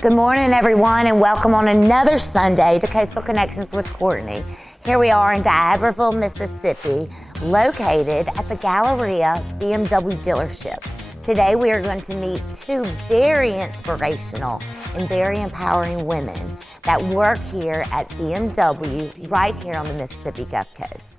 Good morning, everyone, and welcome on another Sunday to Coastal Connections with Courtney. Here we are in D'Iberville, Mississippi, located at the Galleria BMW dealership. Today we are going to meet two very inspirational and very empowering women that work here at BMW right here on the Mississippi Gulf Coast.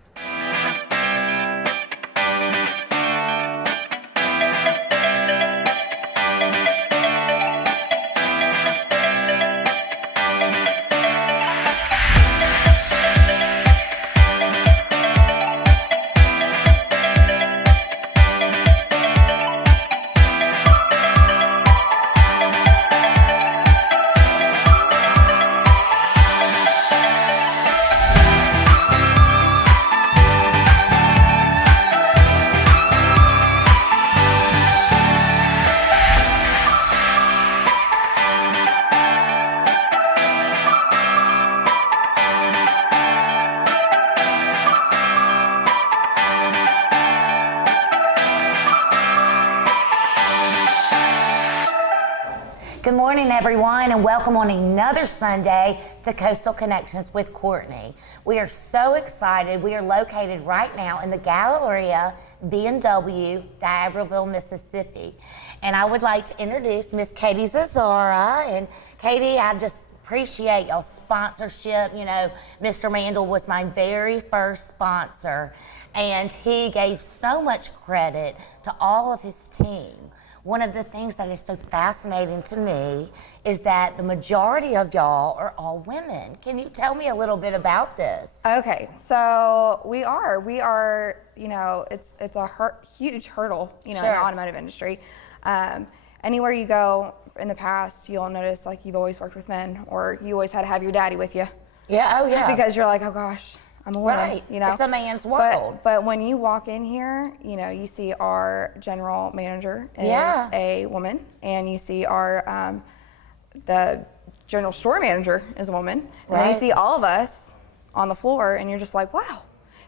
Good morning, everyone, and welcome on another Sunday to Coastal Connections with Courtney. We are so excited. We are located right now in the Galleria BMW, D'Iberville, Mississippi. And I would like to introduce Miss Katie Zazzara. And Katie, I just appreciate y'all's sponsorship. You know, Mr. Mandel was my very first sponsor, and he gave so much credit to all of his team. One of the things that is so fascinating to me is that the majority of y'all are all women. Can you tell me a little bit about this? Okay, so we are, you know, it's a huge hurdle, you know, in the automotive industry. Anywhere you go in the past, you'll notice like you've always worked with men, or you always had to have your daddy with you. Yeah, oh yeah. Because you're like, oh gosh, I'm a woman, right. You know. It's a man's world. But when you walk in here, you know, you see our general manager is a woman, and you see our the general store manager is a woman. And then you see all of us on the floor, and you're just like, wow.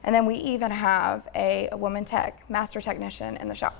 And then we even have a woman master technician in the shop.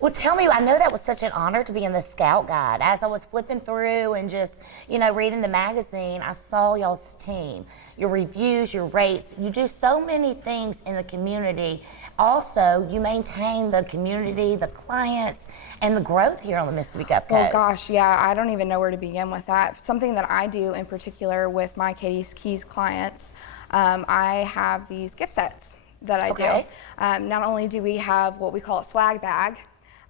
Well, tell me, I know that was such an honor to be in the Scout Guide. As I was flipping through and just, you know, reading the magazine, I saw y'all's team, your reviews, your rates. You do so many things in the community. Also, you maintain the community, the clients, and the growth here on the Mississippi Gulf Coast. Oh gosh, yeah, I don't even know where to begin with that. Something that I do in particular with my Katie's Keys clients, I have these gift sets that I do. Not only do we have what we call a swag bag,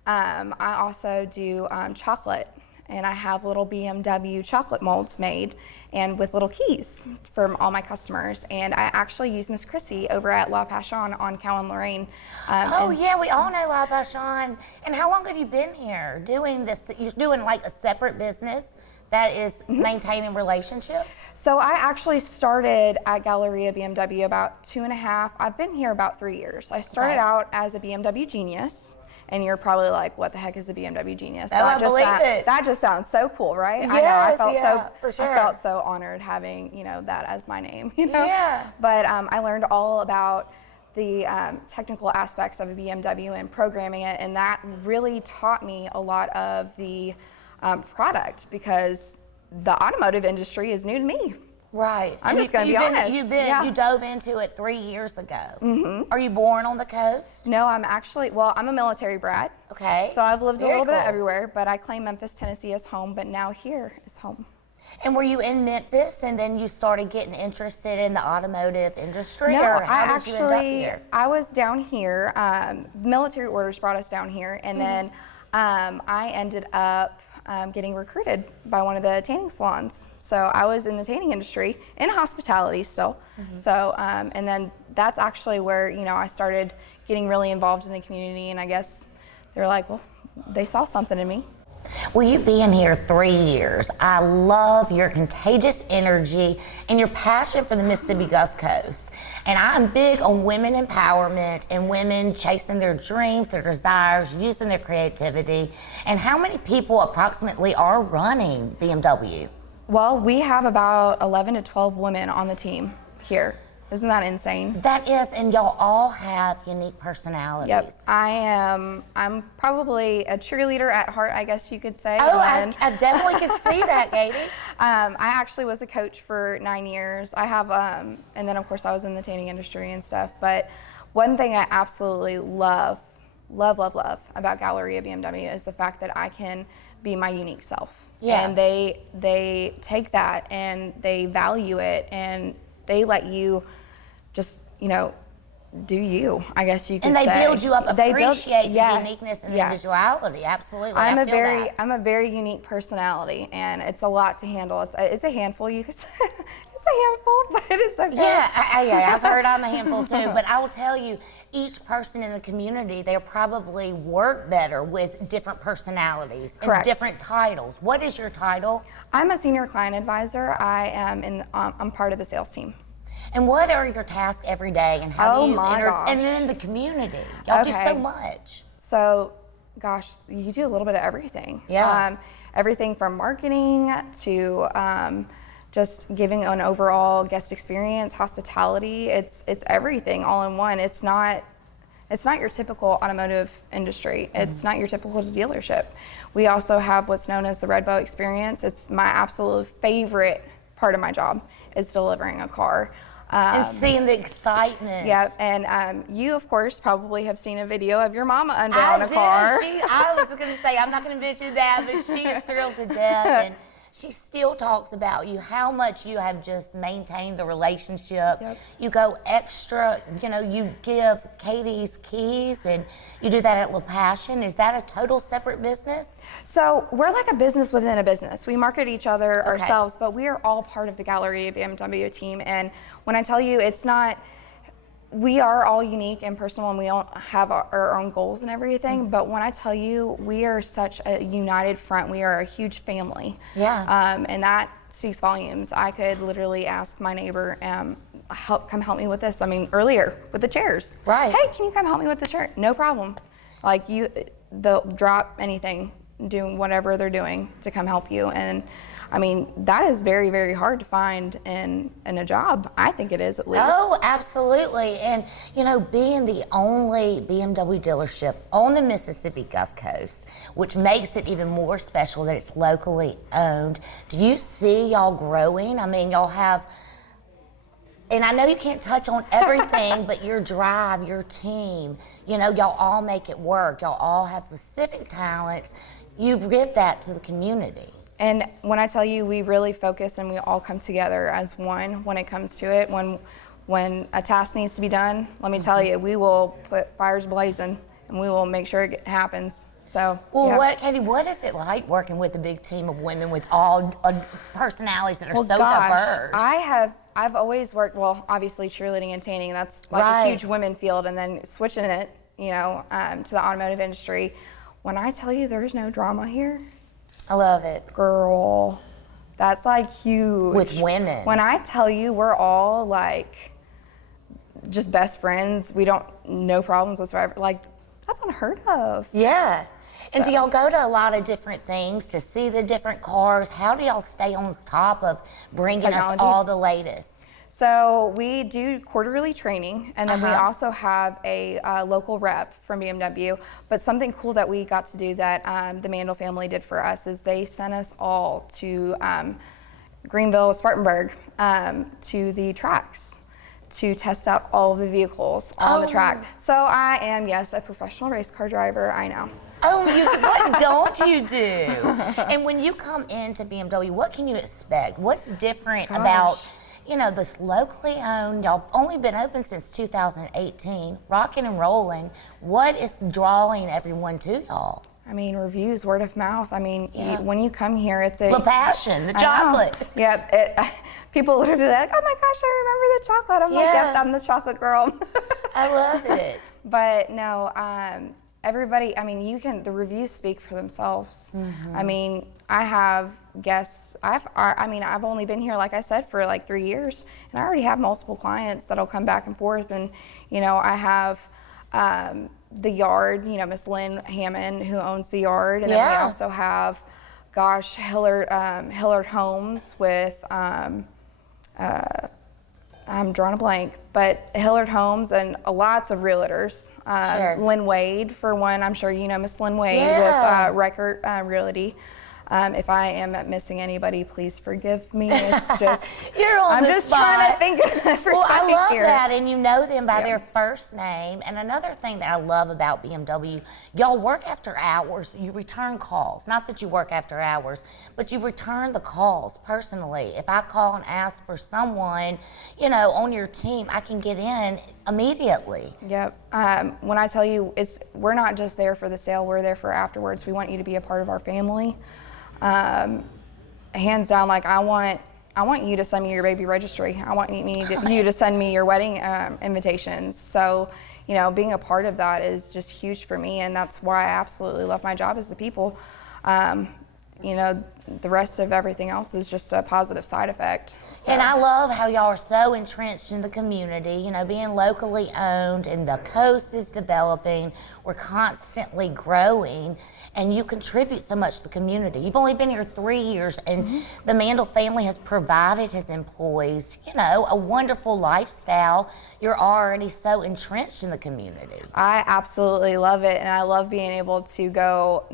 I also do chocolate, and I have little BMW chocolate molds made and with little keys for all my customers. And I actually use Miss Chrissy over at La Passion on Cowan Lorraine. Oh yeah, we all know La Passion. And how long have you been here doing this? You're doing like a separate business that is maintaining relationships? So I actually started at Galleria BMW about 2.5. I've been here about 3 years. I started out as a BMW genius. And you're probably like, what the heck is a BMW genius? Oh, I believe it. That just sounds so cool, right? Yes, I know, for sure. I felt so honored having, you know, that as my name, you know? Yeah. But I learned all about the technical aspects of a BMW and programming it, and that really taught me a lot of the product, because the automotive industry is new to me. Right. I'm just going to be honest. You dove into it 3 years ago. Are you born on the coast? No, I'm a military brat. Okay. So I've lived a little bit everywhere, but I claim Memphis, Tennessee as home, but now here is home. And were you in Memphis and then you started getting interested in the automotive industry? No, or how did you end up here? I was down here. Military orders brought us down here, and then I ended up getting recruited by one of the tanning salons. So I was in the tanning industry, in hospitality still. So, and then that's actually where, you know, I started getting really involved in the community, and I guess they were like, well, they saw something in me. Well, you being here 3 years, I love your contagious energy and your passion for the Mississippi Gulf Coast. And I'm big on women empowerment and women chasing their dreams, their desires, using their creativity. And how many people approximately are running BMW? Well, we have about 11 to 12 women on the team here. Isn't that insane? That is, and y'all all have unique personalities. Yep. I'm probably a cheerleader at heart, I guess you could say. Oh, I definitely could see that, Katie. I actually was a coach for 9 years. I have, and then of course I was in the tanning industry and stuff. But one thing I absolutely love about Galleria BMW is the fact that I can be my unique self. Yeah. And they take that and they value it and they let you just, do you, I guess you could say. And they build you up, appreciate the yes, uniqueness and yes. individuality. Absolutely. I'm a very unique personality, and it's a lot to handle. It's a handful, you could say. It's a handful, but it's okay. Yeah, I've heard I'm a handful too. But I will tell you, each person in the community, they'll probably work better with different personalities and different titles. What is your title? I'm a senior client advisor. I'm part of the sales team. And what are your tasks every day, and how do you gosh. And then the community, y'all do so much. So, gosh, you do a little bit of everything. Yeah. Everything from marketing to just giving an overall guest experience, hospitality. It's everything all in one. It's not your typical automotive industry. It's not your typical dealership. We also have what's known as the Red Bow experience. It's my absolute favorite part of my job is delivering a car. And seeing the excitement. Yeah, and you, of course, probably have seen a video of your mama unveiling a car. I was going to say, I'm not going to mention that, but she's thrilled to death. And she still talks about you, how much you have just maintained the relationship. Yep. You go extra, you give Katie's keys, and you do that at La Passion. Is that a total separate business? So we're like a business within a business. We market each other ourselves, but we are all part of the Galleria BMW team. And when I tell you, we are all unique and personal, and we all have our own goals and everything. But when I tell you, we are such a united front. We are a huge family. Yeah. And that speaks volumes. I could literally ask my neighbor, come help me with this. I mean, earlier with the chairs. Right. Hey, can you come help me with the chair? No problem. Like they'll drop anything, doing whatever they're doing to come help you. And I mean, that is very, very hard to find in a job. I think it is, at least. Oh, absolutely. And, being the only BMW dealership on the Mississippi Gulf Coast, which makes it even more special that it's locally owned, do you see y'all growing? I mean, y'all have, and I know you can't touch on everything, but your drive, your team, y'all all make it work. Y'all all have specific talents. You give that to the community. And when I tell you, we really focus and we all come together as one when it comes to it. When a task needs to be done, let me tell you, we will put fires blazing and we will make sure it happens. So, Katie, what is it like working with a big team of women with all personalities that are so gosh, diverse? I've always worked, obviously cheerleading and tanning, that's like a huge women field, and then switching it, to the automotive industry. When I tell you there's no drama here, I love it. Girl, that's like huge. With women. When I tell you we're all like just best friends, we don't, no problems whatsoever, like that's unheard of. Yeah. And do y'all go to a lot of different things to see the different cars? How do y'all stay on top of bringing us all the latest? So we do quarterly training, and then we also have a local rep from BMW. But something cool that we got to do that the Mandel family did for us is they sent us all to Greenville, Spartanburg, to the tracks to test out all of the vehicles on the track. So I am, yes, a professional race car driver, I know. Oh, what don't you do? And when you come into BMW, what can you expect? What's different about this locally owned, y'all only been open since 2018, rocking and rolling. What is drawing everyone to y'all? I mean, reviews, word of mouth. I mean, when you come here, it's a... La Passion, the chocolate. Yeah, people literally be like, oh my gosh, I remember the chocolate. I'm like, yep, I'm the chocolate girl. I love it. But no, everybody, I mean, the reviews speak for themselves. I mean, I have guests, I've only been here, like I said, for like 3 years, and I already have multiple clients that'll come back and forth, and I have the yard, Miss Lynn Hammond, who owns the yard, and then we also have, Hillard Homes with I'm drawing a blank, but Hillard Homes and lots of realtors. Sure. Lynn Wade, for one, I'm sure you know Miss Lynn Wade Yeah. with Record Realty. If I am missing anybody, please forgive me. It's just, You're on I'm the just spot. trying to think of everybody Well, I love here. that, and you know them by Yeah. their first name. And another thing that I love about BMW, y'all work after hours. You return calls. Not that you work after hours, but you return the calls personally. If I call and ask for someone, you know, on your team, I can get in immediately. Yep. When I tell you, we're not just there for the sale, we're there for afterwards. We want you to be a part of our family. Hands down, like I want you to send me your baby registry. I want you to send me your wedding invitations. So, you know, being a part of that is just huge for me, and that's why I absolutely love my job is the people. You know, the rest of everything else is just a positive side effect. So. And I love how y'all are so entrenched in the community, you know, being locally owned, and the coast is developing. We're constantly growing, and you contribute so much to the community. You've only been here 3 years, and the Mandel family has provided his employees, you know, a wonderful lifestyle. You're already so entrenched in the community. I absolutely love it, and I love being able to go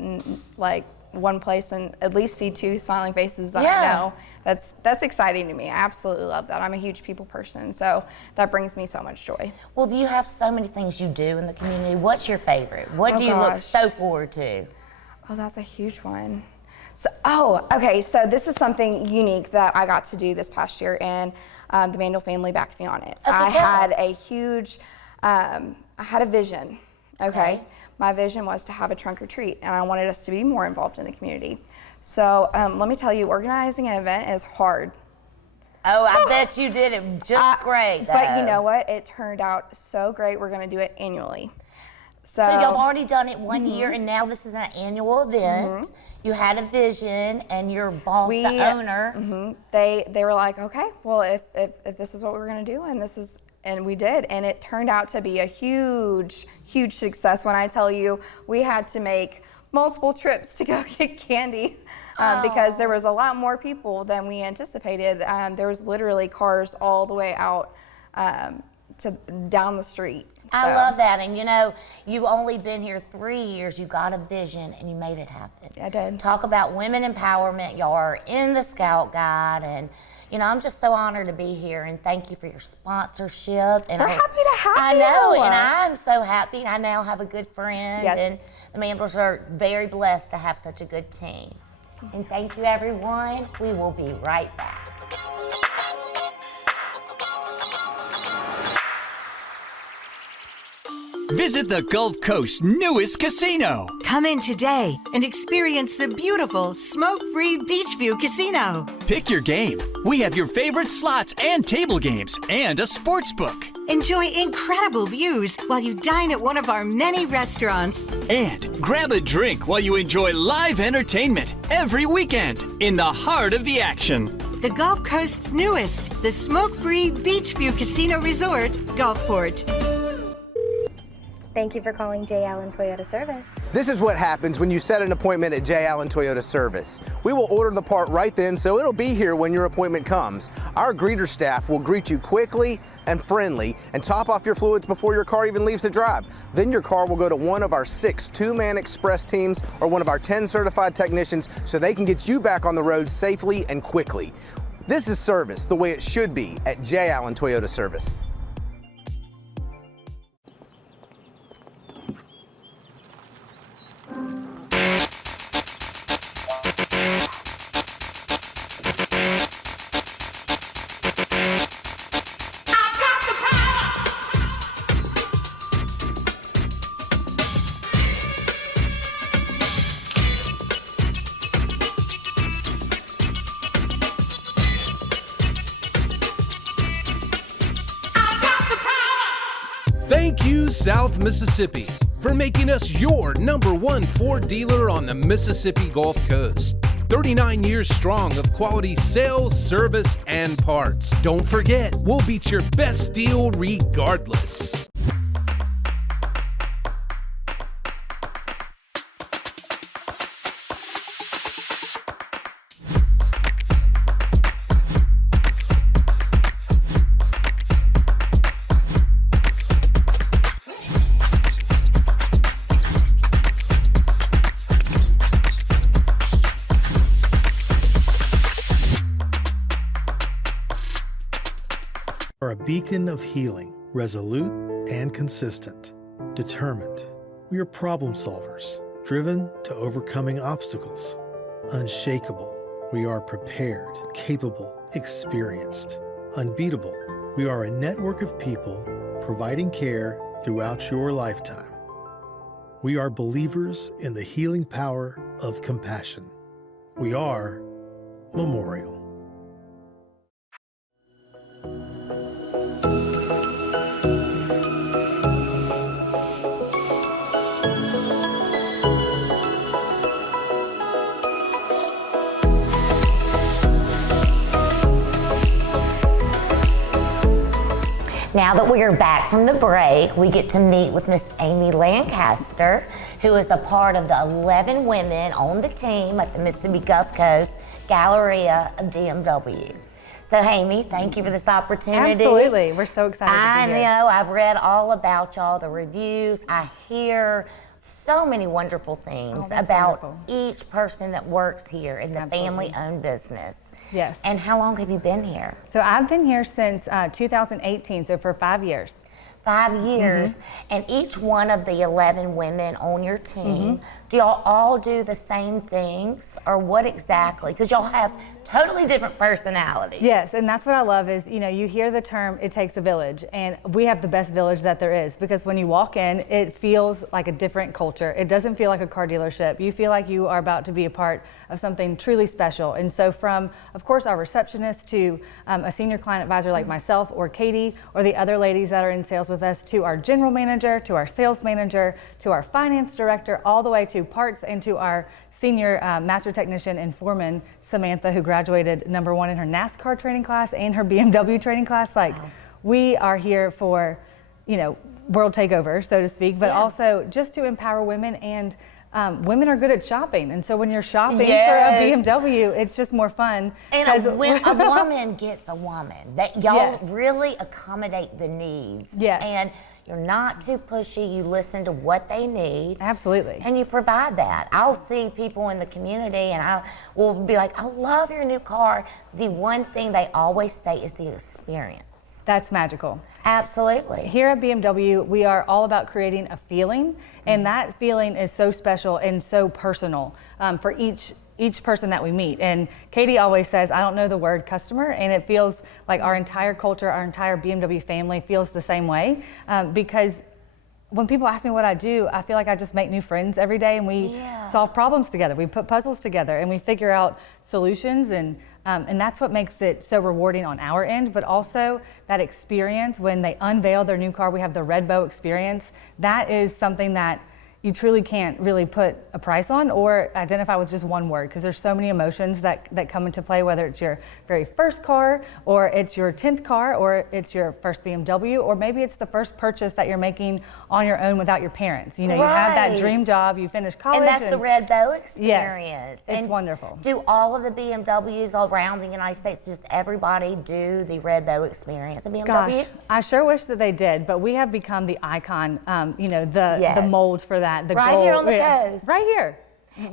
like one place and at least see 2 smiling faces that I know. That's exciting to me. I absolutely love that. I'm a huge people person, so that brings me so much joy. Well, you have so many things you do in the community. What's your favorite? What do you look so forward to? Oh, that's a huge one. So, okay, so this is something unique that I got to do this past year, and the Mandel family backed me on it. I had a huge, I had a vision. Okay. My vision was to have a trunk or treat, and I wanted us to be more involved in the community. So let me tell you, organizing an event is hard. Oh, I bet you did it just great, though. But you know what? It turned out so great. We're going to do it annually. So y'all have already done it 1 year, and now this is an annual event. You had a vision, and your boss, the owner. They were like, okay, well, if this is what we're going to do, and we did, and it turned out to be a huge, huge success. When I tell you, we had to make multiple trips to go get candy because there was a lot more people than we anticipated. There was literally cars all the way out to down the street. So. I love that, and you know, you've only been here 3 years. You got a vision, and you made it happen. I did. Talk about women empowerment. Y'all are in the Scout Guide, and you know, I'm just so honored to be here, and thank you for your sponsorship. And we're happy to have I you. know, and I'm so happy. I now have a good friend, Yes. and the Mandels are very blessed to have such a good team. And thank you, everyone. We will be right back. Visit the Gulf Coast's newest casino. Come in today and experience the beautiful smoke-free Beachview Casino. Pick your game. We have your favorite slots and table games and a sports book. Enjoy incredible views while you dine at one of our many restaurants. And grab a drink while you enjoy live entertainment every weekend in the heart of the action. The Gulf Coast's newest, the smoke-free Beachview Casino Resort, Gulfport. Thank you for calling J. Allen Toyota Service. This is what happens when you set an appointment at J. Allen Toyota Service. We will order the part right then, so it'll be here when your appointment comes. Our greeter staff will greet you quickly and friendly and top off your fluids before your car even leaves the drive. Then your car will go to one of our 6 two-man express teams or one of our 10 certified technicians so they can get you back on the road safely and quickly. This is service the way it should be at J. Allen Toyota Service. Thank you, South Mississippi, for making us your #1 Ford dealer on the Mississippi Gulf Coast. 39 years strong of quality sales, service, and parts. Don't forget, we'll beat your best deal regardless. beacon of healing, resolute and consistent, determined. We are problem solvers, driven to overcoming obstacles, unshakable. We are prepared, capable, experienced, unbeatable. We are a network of people providing care throughout your lifetime. We are believers in the healing power of compassion. We are Memorial. Now that we are back from the break, we get to meet with Miss Amy Lancaster, who is a part of the 11 women on the team at the Mississippi Gulf Coast Galleria BMW. So, Amy, thank you for this opportunity. Absolutely. We're so excited to be here. I know. I've read all about y'all, the reviews. I hear so many wonderful things about each person that works here in the family-owned business. Yes. And how long have you been here? So I've been here since 2018, so for 5 years. 5 years, and each one of the 11 women on your team, do y'all all do the same things, or what exactly? Because y'all have totally different personalities. Yes, and that's what I love is, you know, you hear the term, it takes a village, and we have the best village that there is, because when you walk in, it feels like a different culture. It doesn't feel like a car dealership. You feel like you are about to be a part of something truly special. And so from, of course, our receptionist to a senior client advisor like myself or Katie or the other ladies that are in sales with us, to our general manager, to our sales manager, to our finance director, all the way to parts, and to our senior master technician and foreman, Samantha, who graduated #1 in her NASCAR training class and her BMW training class. Like, we are here for, you know, world takeover, so to speak, but also just to empower women. And women are good at shopping, and so when you're shopping for a BMW, it's just more fun. And a woman gets a woman. That y'all really accommodate the needs. Yes. And you're not too pushy. You listen to what they need. Absolutely. And you provide that. I'll see people in the community, and I will be like, I love your new car. The one thing they always say is the experience. That's magical. Absolutely. Here at BMW, we are all about creating a feeling, and that feeling is so special and so personal for each person that we meet. And Katie always says, I don't know the word customer, and it feels like our entire culture, our entire BMW family feels the same way, because when people ask me what I do, I feel like I just make new friends every day, and we solve problems together. We put puzzles together, and we figure out solutions, and that's what makes it so rewarding on our end, but also that experience when they unveil their new car. We have the Red Bow experience. That is something that you truly can't really put a price on or identify with just one word, because there's so many emotions that come into play, whether it's your very first car, or it's your 10th car, or it's your first BMW, or maybe it's the first purchase that you're making on your own without your parents. You know, you have that dream job, you finish college. And that's the Red Bow experience. Yes, it's wonderful. Do all of the BMWs all around the United States, just everybody do the Red Bow experience at BMW? Gosh, I sure wish that they did, but we have become the icon, you know, the mold for that. The right goal, here on the coast. Right here.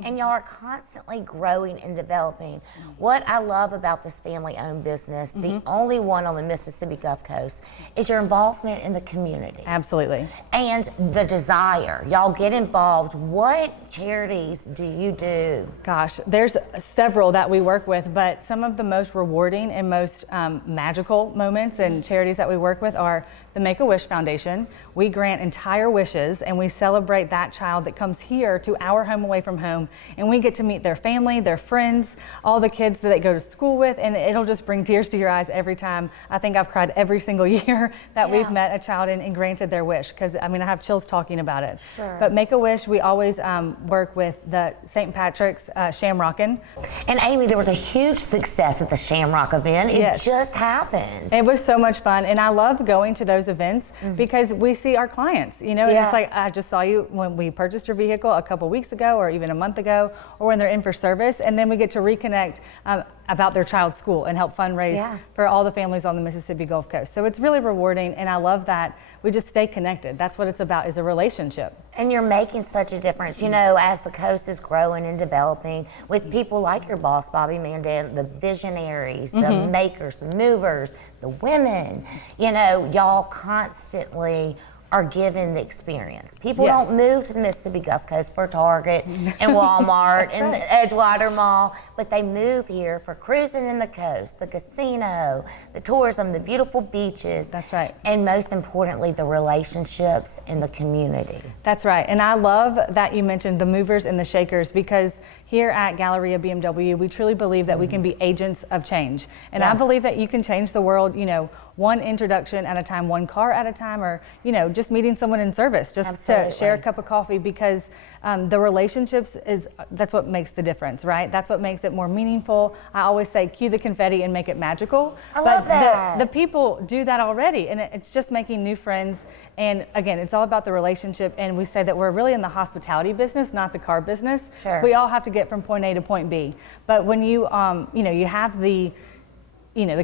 And y'all are constantly growing and developing. What I love about this family-owned business, the only one on the Mississippi Gulf Coast, is your involvement in the community. Absolutely. And the desire. Y'all get involved. What charities do you do? Gosh, there's several that we work with, but some of the most rewarding and most magical moments and charities that we work with are the Make-A-Wish Foundation. We grant entire wishes, and we celebrate that child that comes here to our home away from home, and we get to meet their family, their friends, all the kids that they go to school with, and it'll just bring tears to your eyes every time. I think I've cried every single year that we've met a child and granted their wish, because I mean, I have chills talking about it. Sure. But Make-A-Wish, we always work with the St. Patrick's Shamrockin'. And Amy, there was a huge success at the Shamrock event. It just happened. It was so much fun, and I love going to those events because we see our clients, you know, and it's like, I just saw you when we purchased your vehicle a couple weeks ago, or even a month ago, or when they're in for service, and then we get to reconnect about their child's school and help fundraise for all the families on the Mississippi Gulf Coast. So it's really rewarding, and I love that we just stay connected. That's what it's about, is a relationship. And you're making such a difference, you know, as the coast is growing and developing with people like your boss, Bobby Mandel, the visionaries, the makers, the movers, the women. You know, y'all constantly are given the experience. People don't move to the Mississippi Gulf Coast for Target and Walmart and Edgewater Mall, but they move here for cruising in the coast, the casino, the tourism, the beautiful beaches. That's right. And most importantly, the relationships in the community. That's right. And I love that you mentioned the movers and the shakers, because here at Galleria BMW, we truly believe that we can be agents of change. And I believe that you can change the world, you know, one introduction at a time, one car at a time, or, you know, just meeting someone in service, just to share a cup of coffee, because the relationships that's what makes the difference, right? That's what makes it more meaningful. I always say, cue the confetti and make it magical. I love that. The people do that already, and it's just making new friends. And again, it's all about the relationship, and we say that we're really in the hospitality business, not the car business. Sure. We all have to get from point A to point B. But when you, you know, you have the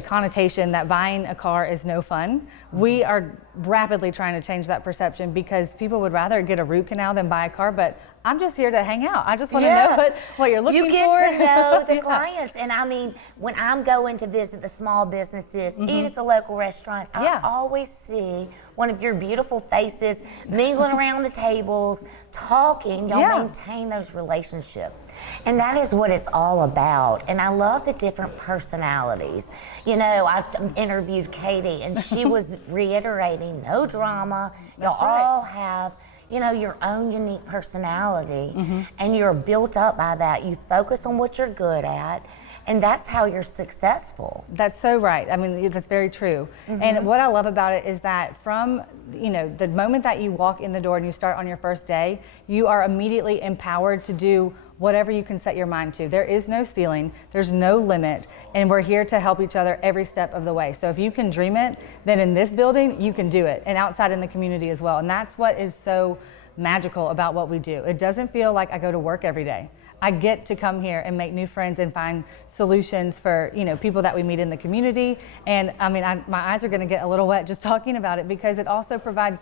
connotation that buying a car is no fun, we are rapidly trying to change that perception, because people would rather get a root canal than buy a car. But I'm just here to hang out. I just want to know what you're looking for. You get to know the clients. And I mean, when I'm going to visit the small businesses, eat at the local restaurants, I always see one of your beautiful faces mingling around the tables, talking. Y'all maintain those relationships. And that is what it's all about. And I love the different personalities. You know, I interviewed Katie, and she was reiterating, no drama. Y'all all have, you know, your own unique personality, and you're built up by that. You focus on what you're good at, and that's how you're successful. That's so right. I mean, that's very true. And what I love about it is that from, you know, the moment that you walk in the door and you start on your first day, you are immediately empowered to do whatever you can set your mind to. There is no ceiling, there's no limit, and we're here to help each other every step of the way. So if you can dream it, then in this building, you can do it, and outside in the community as well. And that's what is so magical about what we do. It doesn't feel like I go to work every day. I get to come here and make new friends and find solutions for, you know, people that we meet in the community. And I mean, my eyes are going to get a little wet just talking about it, because it also provides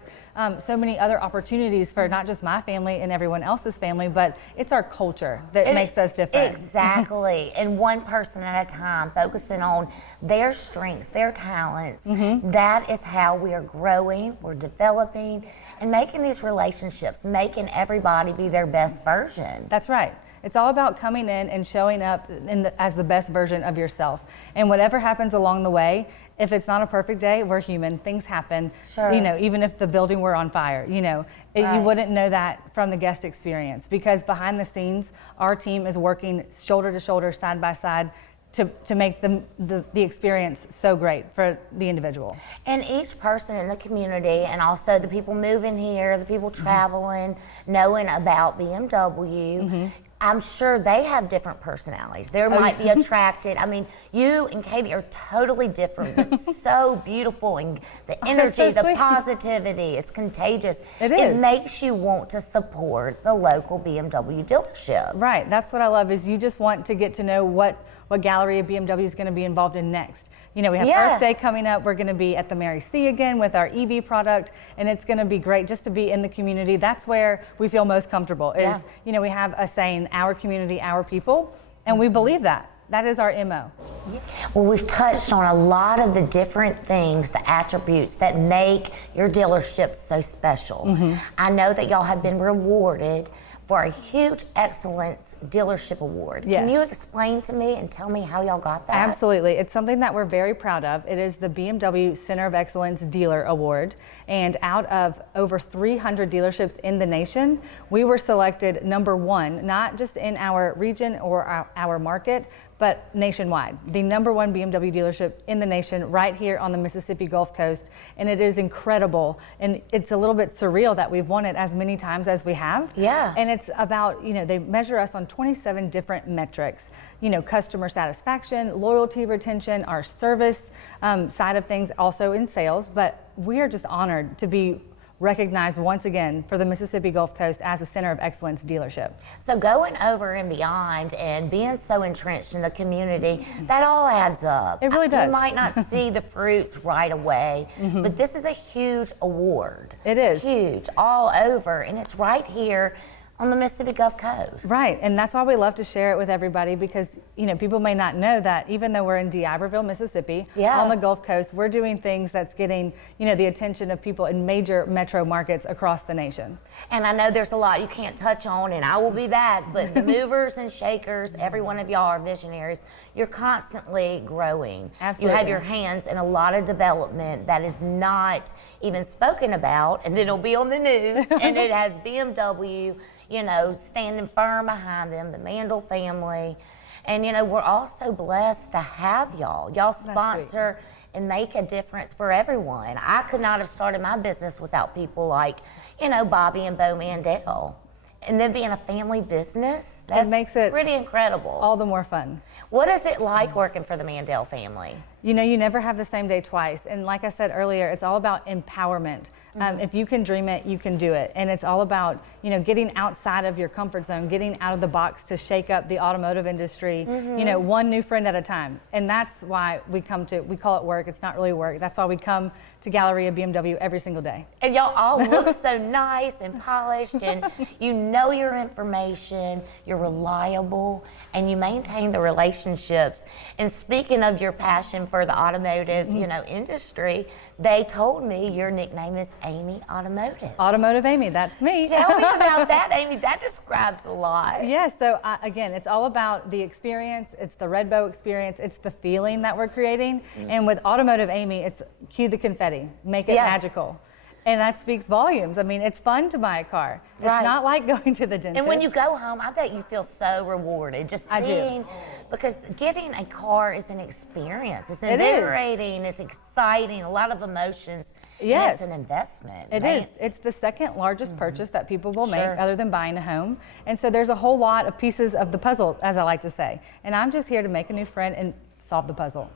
so many other opportunities for not just my family and everyone else's family, but it's our culture that makes us different. Exactly. And one person at a time, focusing on their strengths, their talents. That is how we are growing, we're developing, and making these relationships, making everybody be their best version. That's right. It's all about coming in and showing up as the best version of yourself. And whatever happens along the way, if it's not a perfect day, we're human, things happen. Sure. You know, even if the building were on fire, you know, you wouldn't know that from the guest experience, because behind the scenes, our team is working shoulder to shoulder, side by side, to make the experience so great for the individual. And each person in the community, and also the people moving here, the people traveling, knowing about BMW, I'm sure they have different personalities. They might be attracted. I mean, you and Katie are totally different, but so beautiful, and the energy, the positivity, it's contagious. It makes you want to support the local BMW dealership. Right, that's what I love, is you just want to get to know what Galleria BMW is going to be involved in next. You know, we have Earth Day coming up. We're going to be at the Mary C again with our EV product, and it's going to be great just to be in the community. That's where we feel most comfortable. Is, you know, we have a saying, our community, our people, and we believe that. That is our MO. Well, we've touched on a lot of the different things, the attributes that make your dealership so special. I know that y'all have been rewarded for a huge excellence dealership award. Can you explain to me and tell me how y'all got that? Absolutely. It's something that we're very proud of. It is the BMW Center of Excellence Dealer Award. And out of over 300 dealerships in the nation, we were selected #1, not just in our region or our market, but nationwide. The #1 BMW dealership in the nation, right here on the Mississippi Gulf Coast. And it is incredible. And it's a little bit surreal that we've won it as many times as we have. Yeah. And it's about, you know, they measure us on 27 different metrics. You know, customer satisfaction, loyalty, retention, our service side of things, also in sales. But we are just honored to be recognized once again for the Mississippi Gulf Coast as a center of excellence dealership. So going over and beyond and being so entrenched in the community, that all adds up. It really does. You might not see the fruits right away, but this is a huge award. It is. Huge, all over, and it's right here on the Mississippi Gulf Coast. Right, and that's why we love to share it with everybody, because people may not know that even though we're in D'Iberville, Mississippi, on the Gulf Coast, we're doing things that's getting the attention of people in major metro markets across the nation. And I know there's a lot you can't touch on, and I will be back, but the movers and shakers, every one of y'all are visionaries. You're constantly growing. Absolutely. You have your hands in a lot of development that is not even spoken about, and then it'll be on the news, and it has BMW, standing firm behind them, the Mandel family. And, we're also blessed to have y'all. Y'all sponsor and make a difference for everyone. I could not have started my business without people like, Bobby and Bo Mandel. And then being a family business, that makes it pretty incredible. All the more fun. What is it like working for the Mandel family? You never have the same day twice. And like I said earlier, it's all about empowerment. If you can dream it, you can do it. And it's all about, getting outside of your comfort zone, getting out of the box to shake up the automotive industry, one new friend at a time. And that's why we call it work. It's not really work. That's why we come to Galleria BMW every single day. And y'all all look so nice and polished, and you know your information, you're reliable, and you maintain the relationships. And speaking of your passion for the automotive, industry, they told me your nickname is Amy Automotive. Automotive Amy, that's me. Tell me about that, Amy. That describes a lot. Yes, so again, it's all about the experience. It's the Red Bow experience. It's the feeling that we're creating. And with Automotive Amy, it's cue the confetti, make it magical. And that speaks volumes. I mean, it's fun to buy a car. It's not like going to the dentist. And when you go home, I bet you feel so rewarded just seeing, because getting a car is an experience. It's invigorating, it's exciting, a lot of emotions. Yes. And it's an investment. It is. It's the second largest purchase that people will make other than buying a home. And so there's a whole lot of pieces of the puzzle, as I like to say. And I'm just here to make a new friend and solve the puzzle.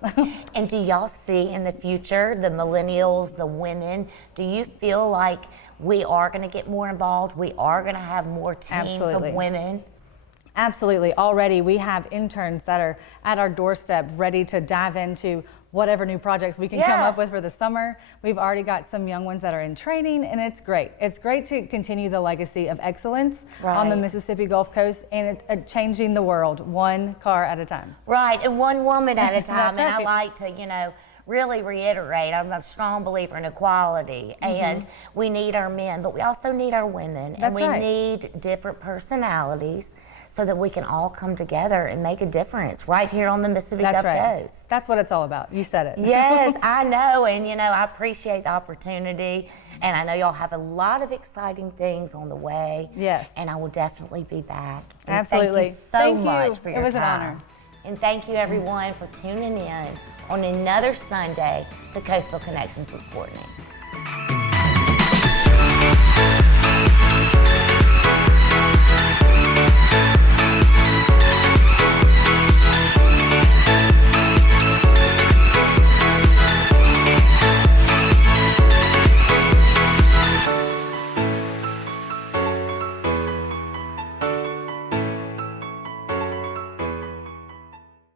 And do y'all see in the future, the millennials, the women, do you feel like we are going to get more involved? We are going to have more teams of women? Absolutely. Already we have interns that are at our doorstep ready to dive into whatever new projects we can come up with for the summer. We've already got some young ones that are in training, and it's great. It's great to continue the legacy of excellence on the Mississippi Gulf Coast, and it's changing the world one car at a time. Right, and one woman at a time. That's and I like to, really reiterate, I'm a strong believer in equality, and we need our men, but we also need our women, and we need different personalities so that we can all come together and make a difference right here on the Mississippi Gulf Coast. That's what it's all about. You said it. Yes, I know, and I appreciate the opportunity, and I know y'all have a lot of exciting things on the way. Yes. And I will definitely be back. And absolutely. Thank you so much for your time. It was an honor. And thank you everyone for tuning in on another Sunday to Coastal Connections with Courtney.